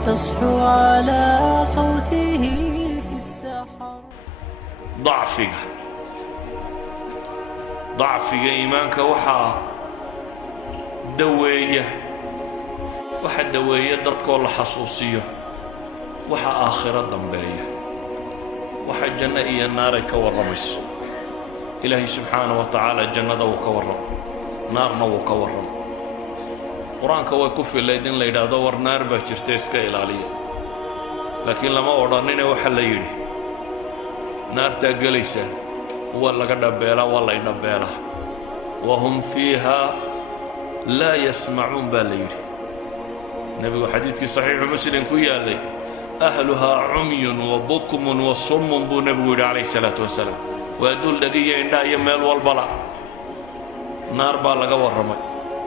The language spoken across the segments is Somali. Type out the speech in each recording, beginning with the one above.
وتصحو على صوته في السحر. ضعفك إيمانك وحا دوية وحا دوية دتك والله حصوصية وحا آخرة ضمبية وحا جنة إيا النار كورمس إلهي سبحانه وتعالى جنة وكورم نارنا وكورم قرآنك ويكفي الليدين ليدا دور نار باشرتيسك إلالية لكن لما أورانين وحا ليدي نار تاقليسة ولا قد بيلا ولا ينبيلا وهم فيها لا يسمعون بالليل. نبي حديث صحيح مسلم كويا لي أهلها عمي وبكم وصم بو نبي عليه الصلاة والسلام ويدل الذي عندها يمال والبلاء نار بالغا ورمي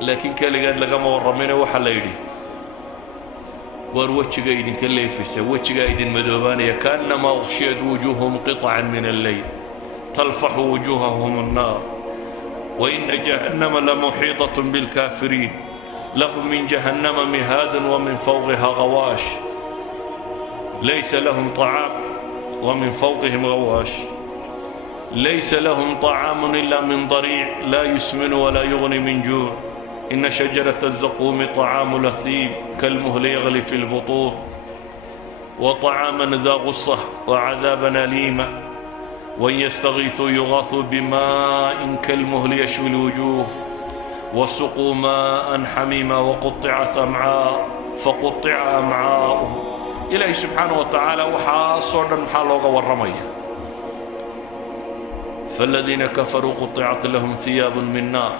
لكن كالي لغا ما ورمين وحا ليلي وروجه ايدين كليفسه وجه ايدين مدوبانيه كانما اغشيت وجوههم قطعا من الليل تلفح وجوههم النار وإن جهنم لمحيطة بالكافرين لهم من جهنم مهاد ومن فوقها غواش ليس لهم طعام ومن فوقهم غواش ليس لهم طعام إلا من ضريع لا يسمن ولا يغني من جوع إن شجرة الزقوم طعام لثيم كالمهل يغلي في البطون وطعاما ذا غصة وعذابا أليما وإن يستغيثوا يغاثوا بماء كالمهل يشوي الوجوه وسقوا ماء حميما وقطعت أمعاء فقطع أمعاؤهم. إلهي سبحانه وتعالى وحاصرا محالوغا والرمية فالذين كفروا قطعت لهم ثياب من نار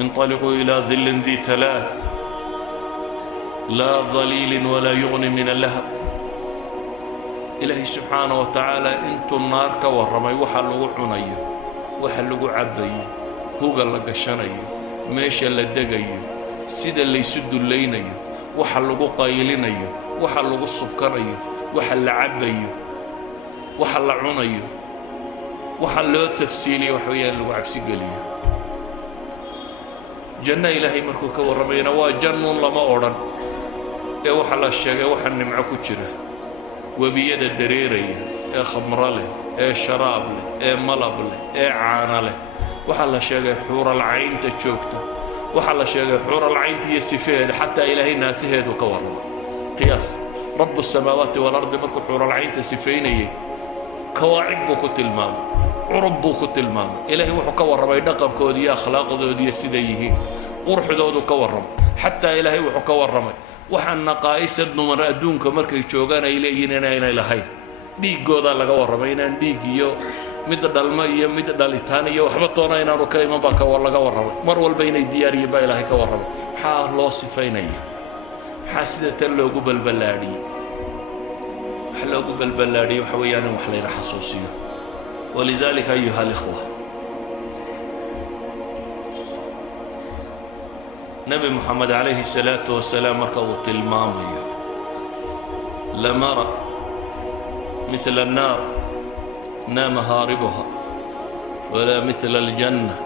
انطلقوا إلى ظل ذي ثلاث لا ظليل ولا يغني من اللهب. إلهي سبحانه وتعالى انتو النار كورمي وحلقوا عنيو وحلقوا عبيو هوغا لقشانيو ميشا لدقيو سيدا اللي يسدوا اللينيو وحلقوا قايلينيو وحلقوا السبكريو وحل عبيو وحل عنيو وحلقوا تفسيلي وحويا لقوا عبسي قليو جنة إلهي مركو كورمينا وجنة لما أوران إيه وحل الشيء وحل نمعكو جره وبيد الدريرية إيه خمر له إيه شراب له إيه ملب له إيه عانى له وحلا شيء حور العين تشوكته وحلا شيء حور العين تيسفيه حتى إلهي ناسيه وكورم قياس رب السماوات والأرض مركو حور العين تسفيني كواعب بوكت المام عرب بوكت المام إلهي وحو كورم يدقم كودي أخلاق دودي سيديه قرح دودو كورم حتى إلهي وحو كورم waxaan naqaayisad numar adduunka markay joogaan ay leeyihiin inay lahayn dhiigooda laga warramay inaan dhiig iyo mid dhalma iyo mid dhalitaan iyo waxba toona inaanu ka iman baa ka laga warramay mar walba inay diyaariyo baa ilaahay ka warramay maxaa loo sifaynaya maxaa sida tan loogu balbalaadhiyey waxa loogu balbalaadhiyey waxa weeyaan wax layna xasuusiyo walidaalika ayuha alikhwa نبي محمد عليه الصلاة والسلام مركض المامي لم أرى مثل النار نام هاربها ولا مثل الجنة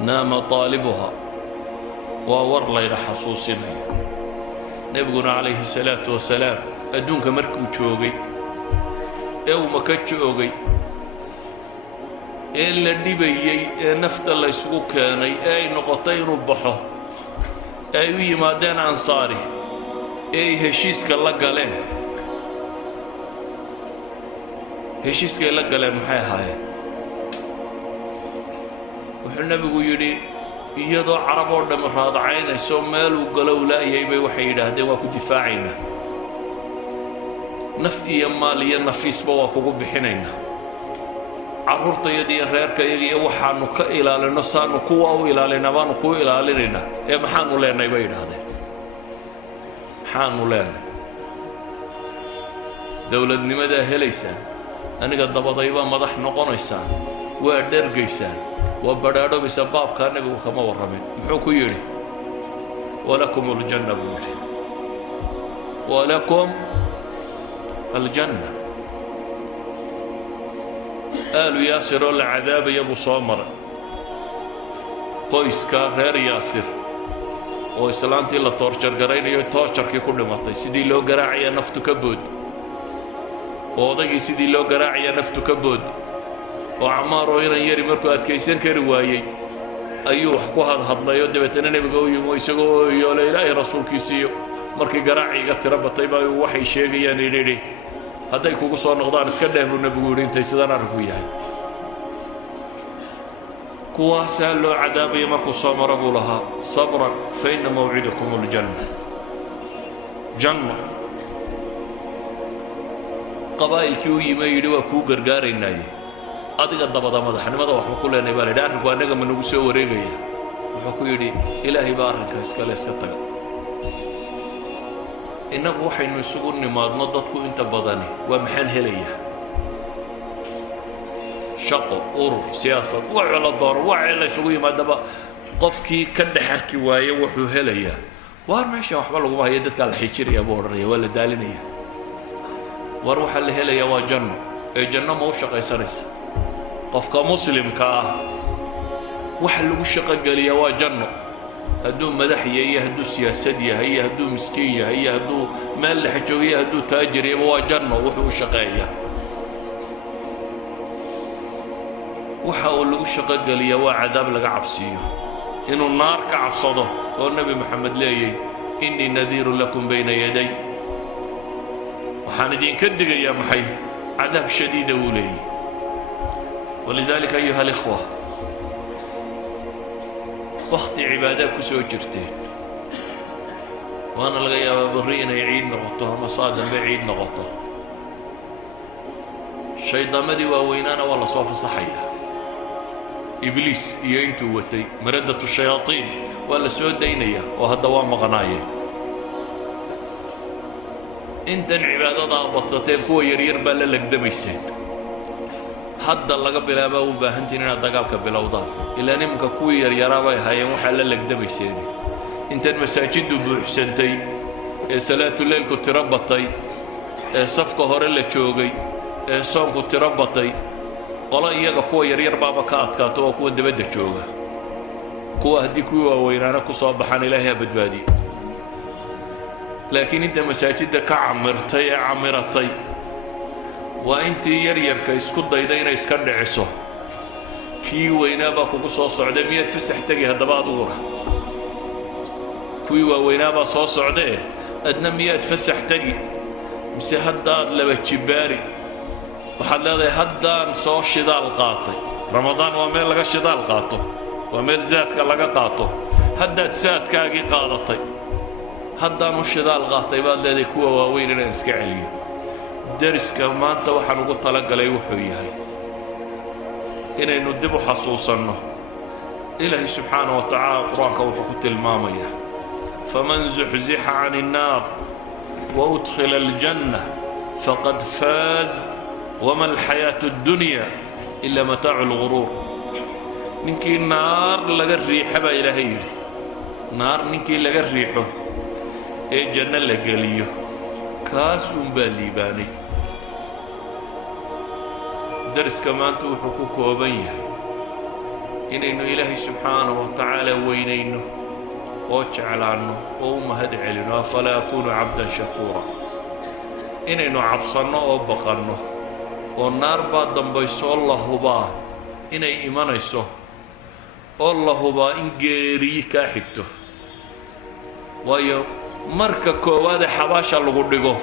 نام طالبها وور لير حصوصنا نبينا عليه الصلاة والسلام أدونك مركو تشوغي أو مكتشوغي إلا النبي نفت الله يسوق كاني أي نقطين ربحه أي مادين أنصاري أي هشيسك الله قالين هشيسك الله قالين محي هاي وحنا بيقولي يضع عرب ورد مراد عينه سمال وقالوا لا يبي وحيده هذا واكو دفاعنا نفي ماليا نفيس بواكو بحنينا عرورتا يدي reerka iyaga waxaanu ka ilaalino saanu kuwa u ilaalina baanu ku ilaalinayna maxaanu leenay bay yiraahdeen maxaanu leenay dawladnimada helaysa aniga dabadayba madax noqonaysa waa dhergaysa waa badhaadho bisa baabka aniga kama waramin muxuu ku yiri walakum aljanna walakum aljanna آل ياسر العذاب يبو صامر قويس كافر ياسر oo islaantii la toorjar garaynayo toorjarkii ku dhimatay sidii loo garaacaya naftu ka bood oo odaygii sidii loo garaacaya naftu ka bood oo Camaar oo inan yari markuu adkaysan kari waayay ayuu wax ku hadlayo dabeetana nabiga uu yimo isagoo yoolay Ilaahay rasuulkiisiyo markii garaaciga tira batay baa waxay sheegayaan inay hadday kugu soo noqdaan iska dheer buu nabigu yiri intay sidaan arku yahay kuwaasaa loo cadaabay markuu soo maro buu lahaa sabran fa inna mawcidakum aljanna janna qabaa'ilkii u yimay yidhi waa kuu gargaaraynaaye adiga dabada madaxnimada waxba ku leenay baa layidhi arrinku annaga ma nagu soo wareegaya wuxuu ku yidhi ilaahay baa arrinka iskale iska taga innagu waxaynu isugu nimaadno dadku inta badani waa maxaan helayaa shaqo urur siyaasad waxa la dooro waxa la isugu yimaadaba qofkii ka dhaxarki waaye wuxuu helayaa waar meesha waxba lagu hayo dadka la xijiriya buu oranaya waa la daalinaya war waxa la helayaa waa janno ee janno ma u shaqaysanaysa qofka muslimka ah waxa lagu shaqo galiya waa janno hadduu madax yahay hadduu siyaasad yahay hadduu miskiin yahay hadduu meel la xijooyo hadduu taajir yahay waa janno wuxuu u shaqeeyaa waxa uu lagu shaqo galiya waa cadaab laga cabsiyo inuu naar ka cabsado oo nabi maxamed leeyay inni nadiiru lakum bayna yaday waxaan idinka digayaa maxay cadaab shadiida uu leeyay ولذلك أيها الإخوة وقت عبادات كسو جرتين وأنا لغاية برينا يعيد نغطوها مصادا بعيد نغطوها الشيطان مدي ووينانا والله صوف صحيح إبليس ينتو وتي مردة الشياطين ولا سود دينية وهالدوام مغناية انت عبادة ضابط ستين كو يرير بلا لك دميسين hadda laga bilaabo u baahantiin inaad dagaalka bilowdaan ilaa nimka ku yaryaraabay hayeen waxa la lagdabayseen inta masaajidu buuxsantay ee salaatu leelku tirabatay ee safka hore la joogay ee soonku tirabatay qolo iyaga kuwa yaryar baaba ka adkaato oo kuwa dibadda jooga kuwa haddii kuwa waaweynaana ku soo baxaan ilaahay badbaadi laakiin inta masaajidda ka camirtay ee camiratay waa intii yaryarka isku dayday inay iska dhiciso kii weynaabaa kugu soo socday miyaad fasax tegi haddaba aduguna kuwii waaweynaabaa soo socdee adna miyaad fasax tegi mise haddaad laba jibaari waxaad leedahay haddaan soo shidaal qaatay ramadaan waa meel laga shidaal qaato waa meel zaadka laga qaato haddaad saadkaagii qaadatay haddaanu shidaal qaatay baad leedahay kuwa waaweyn inaan iska celiyo dariska maanta waxaan ugu talagalay wuxuu yahay inaynu dib u xasuusanno ilaahay subxaanahu wa tacaala qur-aanka wuxuu ku tilmaamayaa faman zuxzixa cani innaar wa udkhila aljanna faqad faaz wama alxayaatu addunya ila mataacu lguruur ninkii naar laga riixa baa ilaahay yidhi naar ninkii laga riixo ee janno la geliyo kaas unbaa liibaanay dariska maanta wuxuu ku kooban yahay inaynu ilaahay subxaanahu wa tacaala weynayno oo jeclaanno oo u mahad celino afalaa akuunu cabdan shakuura inaynu cabsanno oo baqanno oo naar baa dambayso oo la hubaa inay imanayso oo la hubaa in geeriyi kaa xigto waayo marka koowaad ee xabaasha lagu dhigo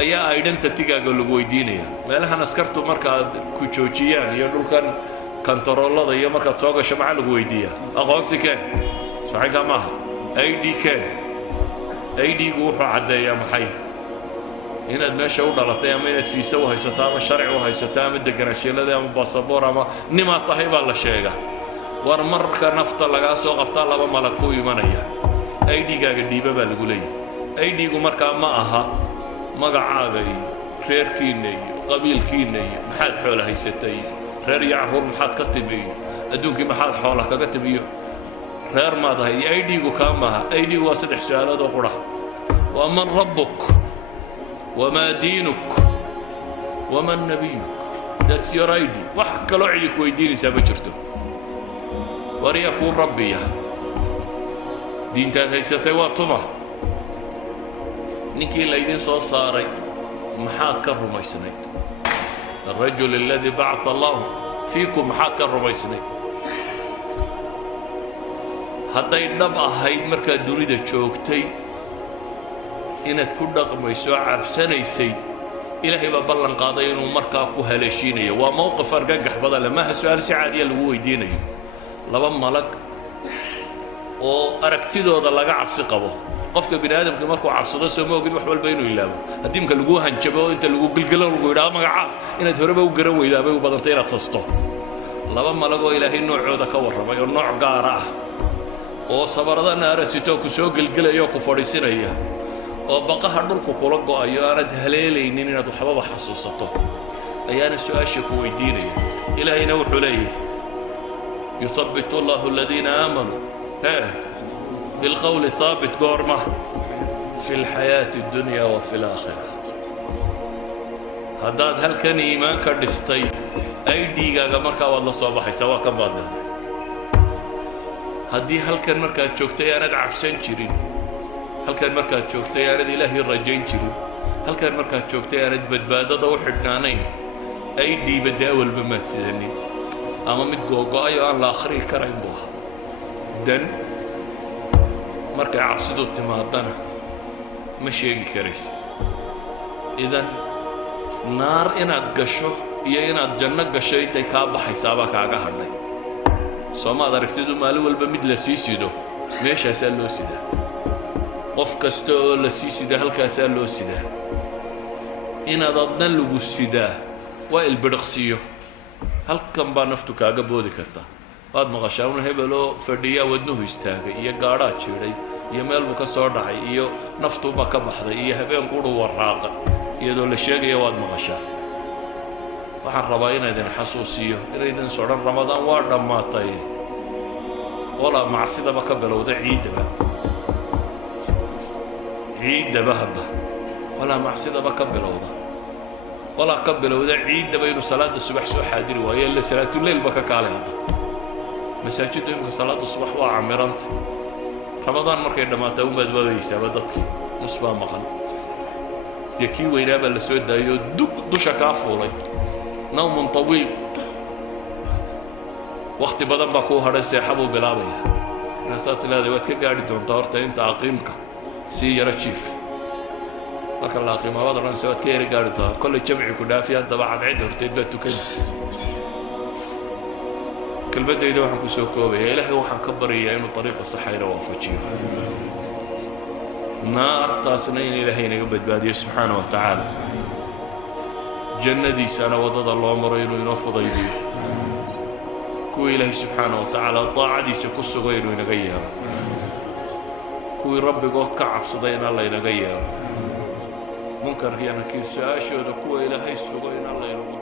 ayaa identitygaaga lagu weydiinaya meelahan askartu markaad ku joojiyaan iyo dhulkan kantaroolada iyo markaad soo gasho maxaa lagu weydiiyaa aqoonsi keen saxinka maaha ID keen ID-gu wuxuu caddeeyaa maxay inaad meesha u dhalatay ama inaad fiisa u haysato ama sharci u haysato ama deganaanshiilada ama baasaboor ama nimaad tahay baa la sheegaa war marka nafta lagaa soo qabtaa laba malag ku imanaya ID-gaaga dhiiba baa lagu leeyahay ID-gu markaa ma aha magacaaga iyo reerkiinna iyo qabiilkiinna iyo maxaad xoola haysatay reer iyo carruur maxaad ka timi iyo adduunkii maxaad xoola kaga timiyo reer maad ahay ID-gu kaa maaha ID-gu waa saddex su-aalood oo qudha waa man rabbuk wamaa diinuk waman nabiyuk that's your ID wax kaloo cidi ku weydiinaysaa ma jirto war yaa kuu rabbiya diintaad haysatay waa tuma ninkii laydin soo saaray maxaad ka rumaysnayd الرجل الذي بعث الله فيكم maxaad ka rumaysnayd hadday dhab ahayd markaad dunida joogtay inaad ku dhaqmayso cabsanaysay ilaahay baa ballan qaaday inuu markaa ku haleeshiinayo waa mowqif argagax badan leh maaha su-aal si caadiya lagu weydiinayo laba malag oo aragtidooda laga cabsi qabo qofka bini aadamka markuu cabsado soo ma ogid wax walba inuu ilaabo haddii marka lagu hanjabo oo inta lagu gilgilo lagu yidhaha magaca inaad horeba u garan weydaa bay u badantay inaad sasto laba malag oo ilaahay noocooda ka warramay oo nooc gaara ah oo sabarada naarasitoo ku soo gilgilaya oo ku fadhiisinaya oo baqaha dhulku kula go'ayo aanad haleelaynin inaad waxbaba xasuusato ayaana su-aasha ku weydiinaya ilaahayna wuxuu leeyahay yuthabbitu allahu aladiina aamanuu بالقول الثابت قورمة في الحياة الدنيا وفي الآخرة هذا هل كان إيمان كردستي أي ديجا مركا والله صباحي سواء كم بعد هدي هل كان مركا تشوكتي أنا عبسين شيرين هل كان مركا تشوكتي أنا إلهي الرجين شيرين هل كان مركا تشوكتي أنا بدبادة وحدنانين أي دي بداول بما تزني أما متجوجا أيوة الله آخري كريم بوها دن markay cabsidu timaadana ma sheegi karaysid idan naar inaad gasho iyo inaad janno gasho intay kaa baxaysaabaa kaaga hadhay soomaad aragtidu maalin walba mid la sii sido meeshaasaa loo sidaa qof kasta oo la sii sida halkaasaa loo sidaa inaad adna lagu sidaa waa ilbidhiqsiyo halkan baa naftu kaaga boodi kartaa waad maqashaa un hebeloo fadhiyaa wadnuhu istaagay iyo gaadhaa jiidhay iyo meel buu ka soo dhacay iyo naftuuba ka baxday iyo habeenkuudhu warraaqa iyadoo la sheegaya waad maqashaa waxaan rabaa inaydin xasuusiyo inaydin sodhan ramadaan waa dhammaatay walaa macsidaba ka bilowda ciiddaba hadda walaa macsidaba ka bilowda walaa ka bilowda ciiddaba inuu salaada subax soo xaadiri waayo illa salaatuleylba ka kaalay hadda masaajidda imika salaada subax waa camiranta ramadaan markay dhammaataa u badbaadaysaaba dadkii nus baa maqan dee kii weynaa baa la soo daayoo dusha kaa fuulay nawmun tawiil wakti badan baa kuu hadhay seexa buu bilaabaya markaasaad leedahay waad ka gaadhi doontaa horta inta aqiimka sii yaro jiif marka la aqiimo waad odhanaysa waad ka yara gaadhi doontaa kollay jamci ku dhaafi haddaba cadcid horteed baa tukani كلمتي waxaan ku soo koobaya ilaahay waxaan ka bariyaa inuu dariiqa saxayna waafajiyo naartaasna in ilaahay inaga badbaadiyo subxaanahu wa tacaala jannadiisana wadada loo maro inuu inoo fudaydiyo kuwii ilaahay subxaanahu wa tacaala daacadiisa ku sugo inuu inaga yeelo kuwii rabbigood ka cabsaday in alla inaga yeelo munkarkiiyo nakiir su-aashooda kuwa ilaahay sugo in alla inagu